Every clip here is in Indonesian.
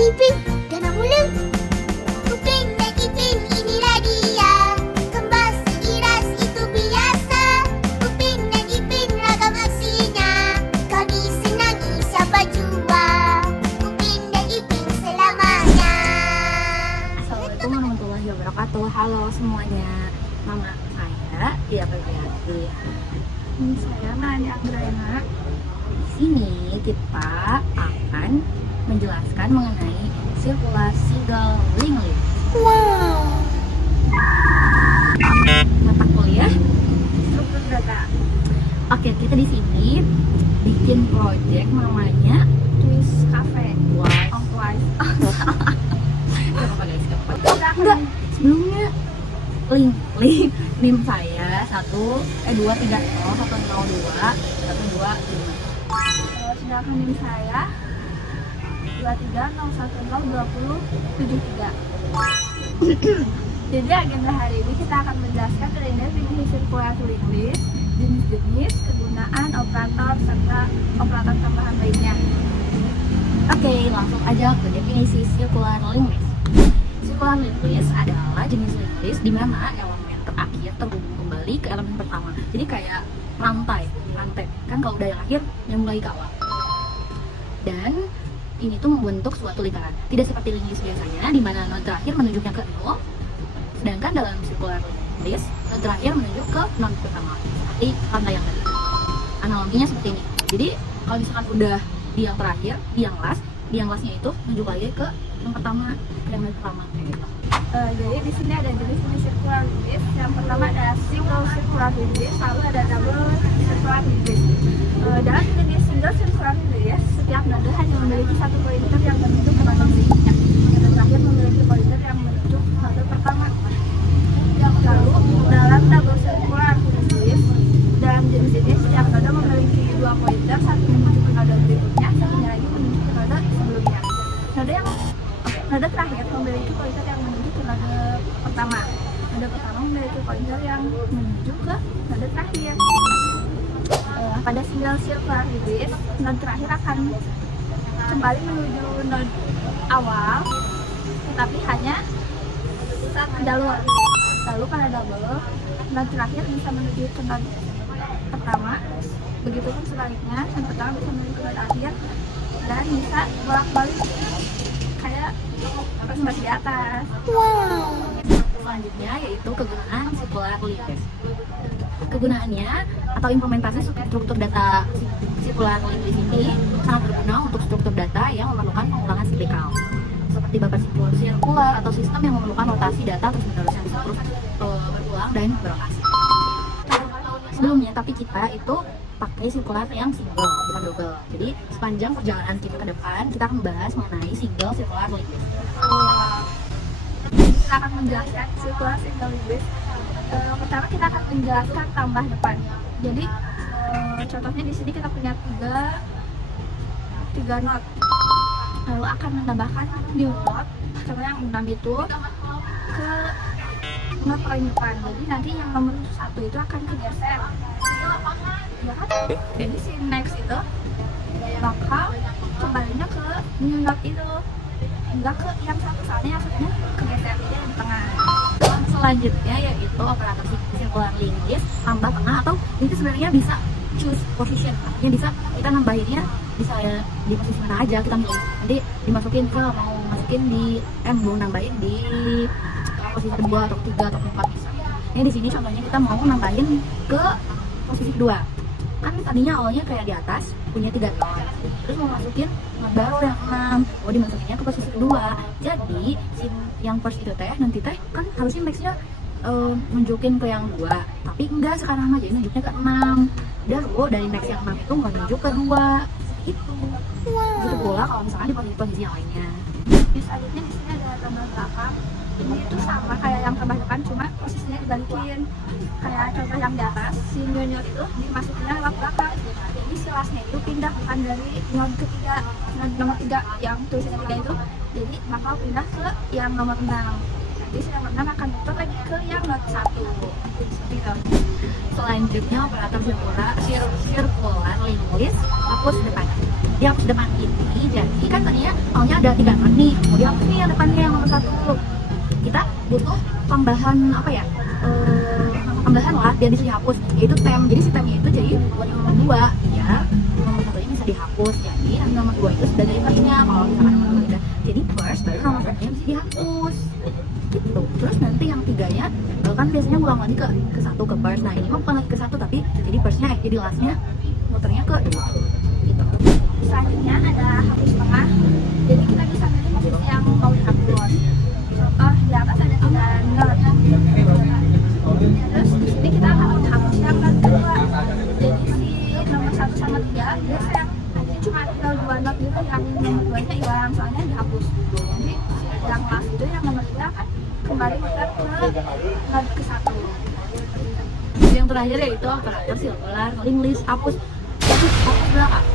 Ipin, dah mula. Upin dan Ipin, inilah dia. Kembas, iras, itu biasa. Upin dan Ipin, ragam aksinya. Kami senangi siapa jua. Upin dan Ipin selamanya. Assalamualaikum warahmatullahi wabarakatuh. Halo semuanya. Nama saya Tia Febrianti. Saya Nani Anggraena. Di sini kita akan menjelaskan mengenai sirkulasi link list. Wow. Mata kuliah. Struktur data. Oke, kita di sini bikin project namanya Twist Cafe. Twice. Oh, Twice. Gak apa-apa guys, gak apa-apa. Udah, Enggak, sebelumnya link NIM saya 1230102 sedangkan NIM saya 2301020773. Jadi agenda hari ini kita akan menjelaskan terkait definisi sirkular link list, jenis-jenis, kegunaan, operator, serta operator tambahan lainnya. Oke, langsung aja ke definisi circular link list. Circular link list adalah jenis link list di mana elemen terakhir terhubung kembali ke elemen pertama. Jadi kayak rantai. Kan kalau udah yang akhir, yang mulai ke awal. Dan ini tuh membentuk suatu lingkaran. Tidak seperti link list biasanya, di mana node terakhir menunjuknya ke 0. Sedangkan dalam circular link list, node terakhir menunjuk ke node pertama. Seperti rantai yang tadi. Analoginya seperti ini. Jadi kalau misalkan udah di yang terakhir, di yang lastnya itu menunjuk lagi ke yang pertama, ke yang pertama gitu. Jadi di sini ada jenis-jenis circular link list. Yang pertama ada single circular link list, lalu ada double circular link list. Dalam jenis single circular link list, setiap node hanya memiliki satu pointer yang menunjuk ke node berikutnya. Node terakhir memiliki pointer yang menunjuk ke node pertama. Lalu dalam double circular link list, dalam jenis ini setiap node memiliki dua pointer, satu menunjuk ke node berikutnya, satunya lagi menunjuk ke node sebelumnya. Node terakhir memiliki pointer yang menuju ke node pertama. Node pertama memiliki pointer yang menuju ke node terakhir. Pada single circular link list, node terakhir akan kembali menuju node awal, tetapi hanya satu jalur. Lalu pada double, node terakhir bisa menuju ke node pertama. Begitupun sebaliknya, node pertama bisa menuju ke node akhir dan bisa bolak-balik kayak presentasi di atas. Wow. Selanjutnya yaitu kegunaan circular link list. Kegunaannya atau implementasi struktur data circular link list ini sangat berguna untuk struktur data yang memerlukan pengulangan siklikal, seperti buffer sirkular atau sistem yang memerlukan rotasi data terus-menerus yang terus berulang dan berotasi. Sebelumnya, tapi kita itu pakai sirkular yang single, bukan double. Jadi sepanjang perjalanan kita ke depan, kita akan membahas mengenai single circular link list. Kita akan menjelaskan circular single link list. Pertama kita akan menjelaskan tambah depan. Jadi contohnya di sini kita punya tiga node. Lalu akan menambahkan new node, contohnya yang 6 itu ke node paling depan. Jadi nanti yang nomor 1 itu akan kegeser. Ya kan? Jadi si next itu bakal kembalinya ke new node itu, enggak ke yang satu, soalnya yang satunya kegeser dia di tengah. Selanjutnya yaitu operator circular link list tambah tengah, atau itu sebenarnya bisa choose position, artinya bisa kita nambahinnya bisa ya di posisi mana aja kita milih, nanti dimasukin ke mau masukin di mau nambahin di posisi kedua atau ketiga atau keempat bisa. Ini di sini contohnya kita mau nambahin ke posisi kedua, kan tadinya awalnya kayak di atas punya 3 node, terus mau masukin node baru yang 6, mau dimasukinnya ke posisi kedua. Jadi si yang first itu teh nanti teh kan harusnya nextnya nunjukin ke yang 2, tapi enggak, sekarang aja nunjuknya ke 6. Dan dari next yang 6 itu nggak nunjuk ke 2 gitu. Gitu pula kalau misalkan di posisi yang lainnya. Selanjutnya di sini ada tambah belakang. Ini itu sama kayak yang tambah depan, cuma posisinya dibalikin. Kayak contoh yang di atas, si new itu dimasukinnya lewat belakang. Jadi si lastnya itu pindah bukan dari node ketiga, node nomor 3 yang tulisannya 3 itu, jadi bakal pindah ke yang nomor 6. Nanti si nomor 6 akan muter lagi ke yang node 1. Seperti itu. Selanjutnya operator circular link list hapus depan. Di hapus depan ini jadi kan tadinya awalnya ada 3 not nih, mau dihapus nih yang depannya yang nomor 1. Kita butuh tambahan apa ya? Tambahan lah biar bisa dihapus, yaitu tem. Jadi si temnya itu jadi buat yang nomor 2 ya. Nomor 1 bisa dihapus, jadi yang nomor 2 itu sudah dari firstnya. Kalau misalkan nomor 2 udah jadi first, baru nomor 1 nya bisa dihapus gitu. Terus nanti yang 3-nya kan biasanya ngulang lagi ke 1 ke first. Nah ini mah bukan lagi ke 1 tapi jadi firstnya jadi lastnya muternya ke 2 gitu. Selanjutnya ada hapus tengah. Jadi kita bisa milih posisi yang mau dihapus. Contoh di atas ada 3 not. Terus di sini kita akan menghapus yang not kedua. Jadi si nomor 1 sama 3 biasa yang cuma tinggal 2 not gitu, yang nomor 2 nya hilang soalnya dihapus. Jadi yang last itu yang nomor 3 akan kembali muter ke not ke 1. Yang terakhir yaitu operator sirkular link list. Hapus belakang.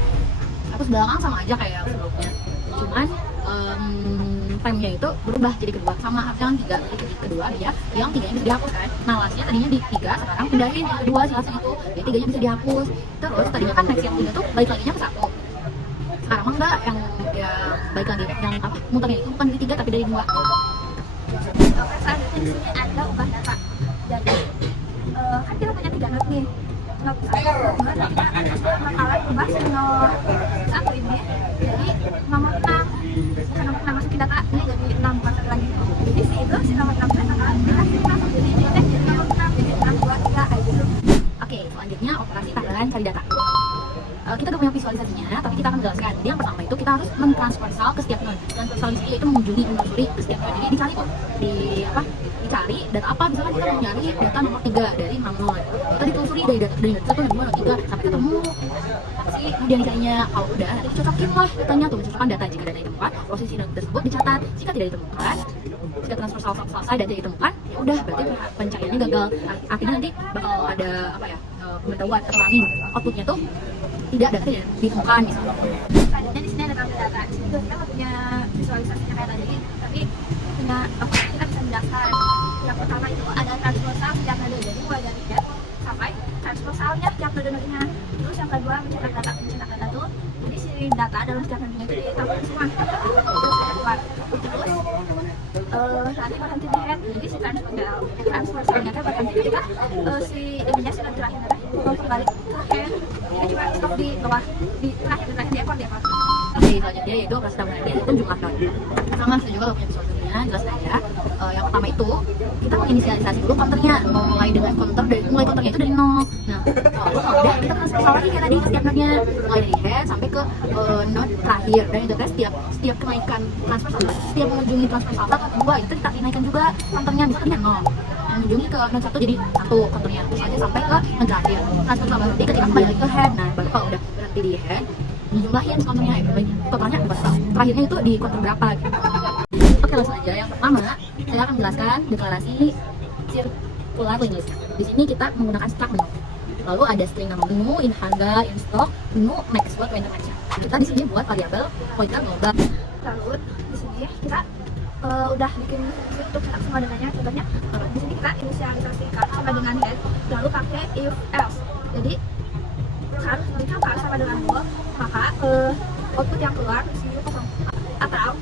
Hapus belakang sama aja kayak yang sebelumnya, cuman time-nya itu berubah jadi kedua, sama harusnya yang 3. Jadi kedua dia yang 3-nya bisa dihapus kan. Nah lastnya tadinya di 3, sekarang pindahin ke kedua si lastnya itu, jadi 3-nya bisa dihapus. Terus tadinya kan next yang 3 tuh balik lagi ke 1. Sekarang mah enggak, yang ya balik lagi yang apa muternya itu bukan dari 3 tapi dari 2. Oke, selanjutnya di sini ada ubah data. Jadi kan kita punya 3 not nih. Not 1, 2, dan 3 bakalan ubah si nomor 1 ini jadi nomor 6. Bukan nomor 6 masukin data ini jadi 6 bukan 1 lagi. Jadi si nomor 6 nya bakalan berhasil masuk jadi nomor 6 jadi 6, 2, 3 kayak gitu. Oke, selanjutnya operasi tambahan cari data. Kita udah punya visualisasinya, tapi kita akan menjelaskan. Jadi yang pertama itu kita harus mentransfer sal ke setiap node. Transfer sal itu mengunjungi, menelusuri ke setiap node. Jadi dicari tuh, dicari data apa? Misalkan kita mau nyari data nomor 3 dari node. Kita ditelusuri dari data dari node 1, node 2, node 3 sampai ketemu si kemudian dicarinya. Kalau udah, nanti dicocokin lah datanya tuh, mencocokkan data. Jika data ditemukan, posisi node tersebut dicatat. Jika tidak ditemukan, jika transfer sal selesai dan tidak ditemukan, ya udah berarti pencariannya gagal. Akhirnya nanti bakal ada apa ya? Pemberitahuan terangin outputnya tuh tidak ditemukan misalnya. Selanjutnya di sini ada tabel data. Di sini kita nggak punya visualisasinya kayak tadi, tapi punya kita bisa menjelaskan. Yang pertama itu ada transfer sal setiap node, jadi mulai dari chat sampai transfer salnya setiap node-nodenya. Terus yang kedua mencetak data tuh, jadi si data dalam setiap node itu ditampilkan semua. Terus yang kedua, nanti berhenti di head, jadi si transfer salnya kan berhenti ketika si ininya si node terakhir mau kembali ke head. Ini cuma stop di bawah di terakhir di ekor. Oke, selanjutnya yaitu operasi tambahan itu jumlah node. Sama saya juga punya visualisasinya, jelas aja. Yang pertama itu kita menginisialisasi dulu counternya, mulai dengan counternya itu dari 0. Nah, kalau udah kita transfer sal lagi kayak tadi ke setiap node-nya, mulai dari head sampai ke node terakhir. Dan itu setiap kenaikan transfer sal, setiap mengunjungi transfer sal 1 atau 2 itu kita dinaikkan juga counternya, misalnya 0. Mengunjungi ke node 1 jadi 1 counternya, terus aja sampai ke node terakhir. Transfer sal berarti ketika kembali lagi ke head. Nah, baru kalau udah berhenti di head, dijumlahin counternya, totalnya berapa? Terakhirnya itu di counter berapa gitu. Oke, langsung aja. Yang pertama, saya akan menjelaskan deklarasi circular link list. Di sini kita menggunakan struct menu. Lalu ada string nama menu, in harga, in stock, menu, max buat random action. Kita di sini buat variabel pointer global. Lalu di sini kita udah bikin untuk setup semua datanya. Contohnya di sini kita inisialisasikan sama dengan head, lalu pakai if else. Jadi harus jika kalau sama dengan null, maka output yang keluar di sini kosong. Atau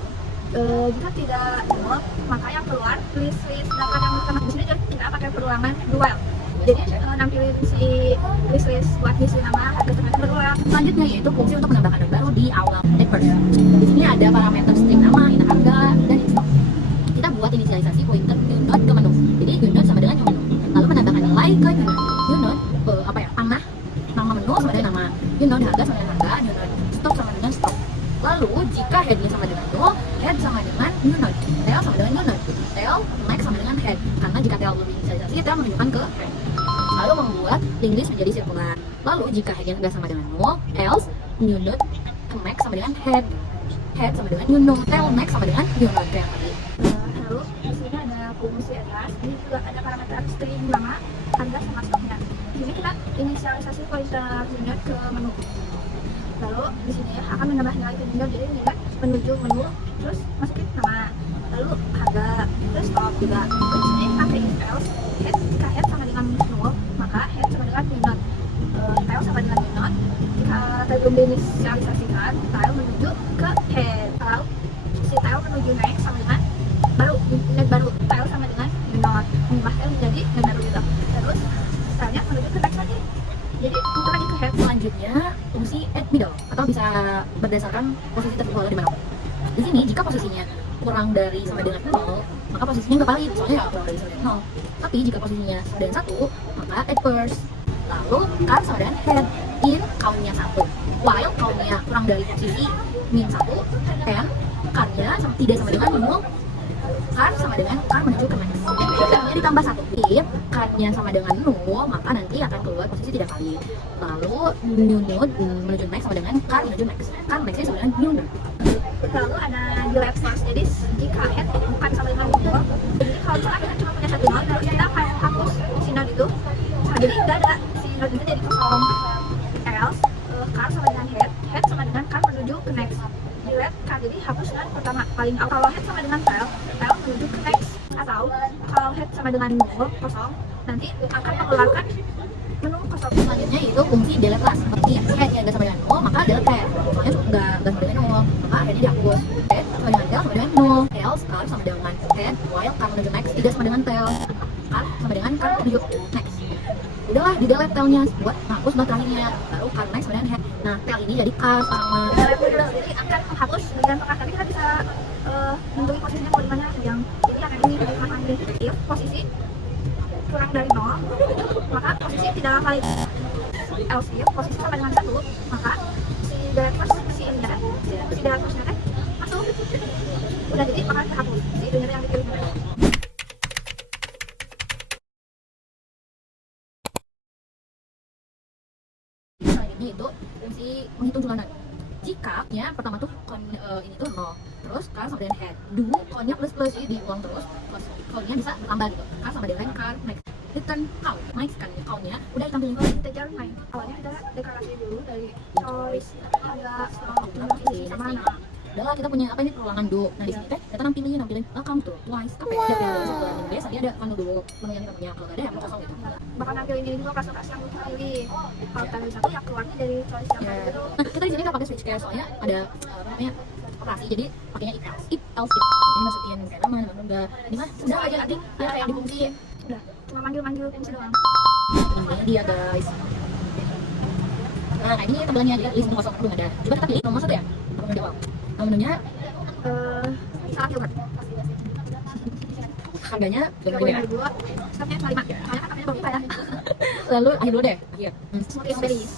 jika tidak null, maka yang keluar list data yang kita di sini kita pakai perulangan do while. Jadi nampilin si list buat ngisi nama harga teman berulang. Selanjutnya yaitu fungsi untuk menambahkan node baru di awal first. Di sini ada parameter string nama, in harga, dan in stock. Kita buat inisialisasi pointer new node ke menu. Jadi new node sama dengan new menu. Lalu menambahkan nilai ke new node. New node panah nama menu sama dengan nama, new node harga sama dengan harga, new node stock sama dengan stock. Lalu jika headnya sama dengan null, head sama dengan new node, tail sama dengan new node, tail max sama dengan head. Karena jika tail belum inisialisasi, kita menunjukkan ke head. Lalu membuat link list menjadi sirkular. Lalu jika headnya tidak sama dengan null, else new node ke max sama dengan head, head sama dengan new node, tail max sama dengan new node yang tadi. Lalu di sini ada fungsi atas, ini juga ada parameter string nama, harga sama stoknya. Di sini kita inisialisasi pointer unit ke menu. Lalu di sini akan menambah nilai ke unit, jadi nilai menuju menu, terus masukin nama, lalu harga, terus stok juga. Di sini pakai if else, head jika head sama dengan null, maka head sama dengan unit, tail sama dengan unit. Jika tail belum diinisialisasikan, tail menuju ke head. Lalu berdasarkan posisi tertentu di mana. Di sini jika posisinya kurang dari sama dengan 0, maka posisinya nggak valid, soalnya ya kurang dari sama dengan 0. Tapi jika posisinya sama dengan 1, maka at first. Lalu car sama dengan head in count-nya 1, while count-nya kurang dari posisi min 1, and car-nya tidak sama dengan 0, car sama dengan car menuju ke next. Car-nya ditambah 1, if car-nya sama dengan 0, maka nanti akan keluar posisi tidak valid. Lalu new node menuju next sama dengan car menuju next, car next-nya sama dengan new node. Lalu ada delete first, jadi jika head bukan sama dengan nol, jadi kalau misalnya kita cuma punya satu node, terus kita kayak hapus si node itu, nah, jadi nggak ada si node itu jadi kosong. Else car sama dengan head sama dengan car menuju ke next. Delete car, jadi hapus node pertama paling awal. Kalau head sama dengan tail menuju ke next, atau kalau head sama dengan nol kosong, nanti akan mengeluarkan menu kosong. Selanjutnya itu fungsi delete last. Seperti head-nya nggak sama dengan 0, maka delete head. Soalnya nggak sama dengan 0, maka head-nya dihapus. Head sama dengan tail sama dengan 0. Else car sama dengan head, while car menuju next tidak sama dengan tail. Car sama dengan car menuju next. Udahlah, di delete tailnya buat hapus buat terakhirnya. Baru car next sama dengan head. Nah, tail ini jadi car sama Delete jadi akan menghapus dengan perkataan, tapi kita bisa nentuin posisinya mau di mana yang jadi yang ini dari mana ini. If posisi kurang dari 0, maka posisi tidak valid. Else if posisi sama dengan 1, maka si delete first si ini kan, si delete first kan masuk. Udah jadi maka terhapus si ini yang dipilih. selanjutnya itu fungsi menghitung jumlah. Jika nya pertama tuh ini tuh 0, terus car sama dengan head, do nya plus plus jadi diulang terus, plus count-nya bisa bertambah gitu. Car sama dengan car next, return count next kan count-nya udah ditampilin Kalau integer main, awalnya kita deklarasi dulu dari choice hingga sama mana. Udahlah, kita punya apa ini perulangan do. Nah di sini teh kita nampilin count tuh twice apa ya, biasa dia ada menu dulu, menu yang kita punya. Kalau nggak ada ya kosong gitu. Bakal nampilin ini juga presentasi yang kita pilih. Kalau tadi satu ya keluarnya dari choice yang Ya. itu. Nah kita di sini nggak pakai switch case, soalnya ada apa namanya operasi, jadi pakainya if else ini masukin kayak nama enggak ini mah udah aja nanti ya kayak di fungsi. Udah, cuma manggil fungsi doang. Ini dia guys. Nah kayak gini tampilannya, jadi list kosong belum ada. Coba kita pilih nomor 1 ya, nomor di awal. Nah menunya Salah yogurt. harganya berapa ya? 32, stopnya cuma 5. Soalnya kan namanya belum ya. Lalu akhir dulu deh, akhir. Smoothie berries.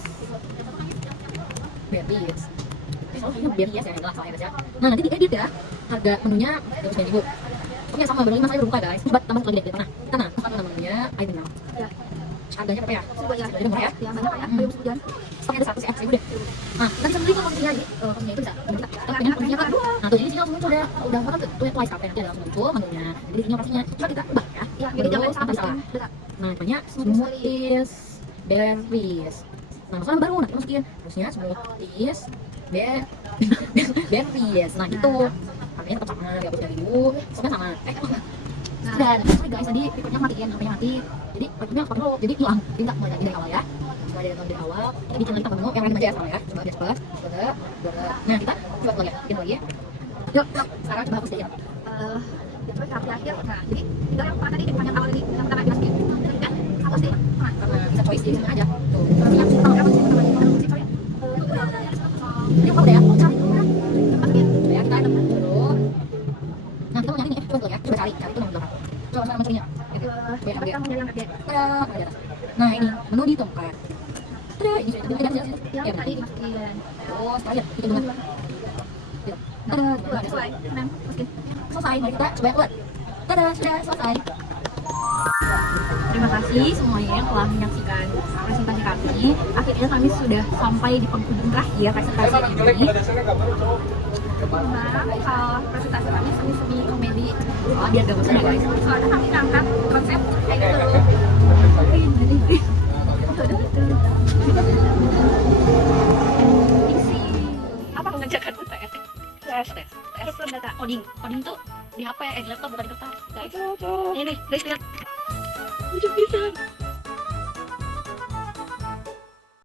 Berries. Soalnya berries ya, jelas soalnya aja. Nah nanti diedit ya, harga menunya 29.000. Pokoknya sama, belum 5 saya belum buka guys. Coba tambah lagi deh, kita nah, apa namanya, item now. Ya, Harganya berapa ya? sebuah aja. Harganya murah ya? Ya, banyak ya. Belum sebulan. Stoknya ada 100 ya, 1000 deh. Nah, kita bisa beli kalau posisinya, jadi posisinya itu bisa kita pengen posisinya kan. Nah, tuh jadi sini langsung muncul udah apa tuh twice cafe nanti ada langsung muncul menunya. Jadi sini operasinya, coba kita ubah ya. Ya, jadi jangan sampai salah. salah. Nah, namanya smoothies berries. Nah, masalah baru nanti masukin terusnya smoothies berries. Nah, gitu. Harganya tetap sama 30.000, stoknya sama. Dan sorry guys, tadi recordnya matiin, HP-nya mati. Jadi recordnya apa dulu, jadi hilang. Jadi nggak mulai lagi dari awal ya. Coba dari awal. Ini di channel kita menu yang random aja ya sekarang ya. Coba biar cepat. Nah kita coba lagi ya, bikin lagi ya. Yuk, sekarang coba hapus aja. Itu tapi akhir. Nah, jadi tinggal yang tadi yang awal ini yang pertama dimasukin. Jadi kan hapus deh. Nah, Karena bisa choice di sini aja. Tuh. yang kalau kamu sih sama Ini apa udah ya? Mau cari dulu kan? Masukin. Coba ya, kita nemu dulu. Nah kita mau nyari nih, coba dulu ya. Coba cari itu nomor berapa. Coba sama mencarinya. Gitu. Coba yang kita mau nyari yang gede. ada. Nah ini menu di tempat. Tada, ini sudah ada. Yang tadi dimasukin. Oh, sekalian itu dulu. Tada, Dua, selesai. Enam, masukin. selesai. Mari kita coba keluar. Tada, sudah selesai. Terima kasih semuanya yang telah menyaksikan presentasi kami. Akhirnya kami sudah sampai di penghujung terakhir presentasi ini. Nah, kalau presentasi kami semi komedi. Oh, biar gak bosan ya guys. Soalnya kami ngangkat konsep kayak gitu. Isi Apa mengerjakan UTS? tes data. Coding tuh di HP, di laptop bukan di kertas. Guys, ini guys lihat. Lucu pisan.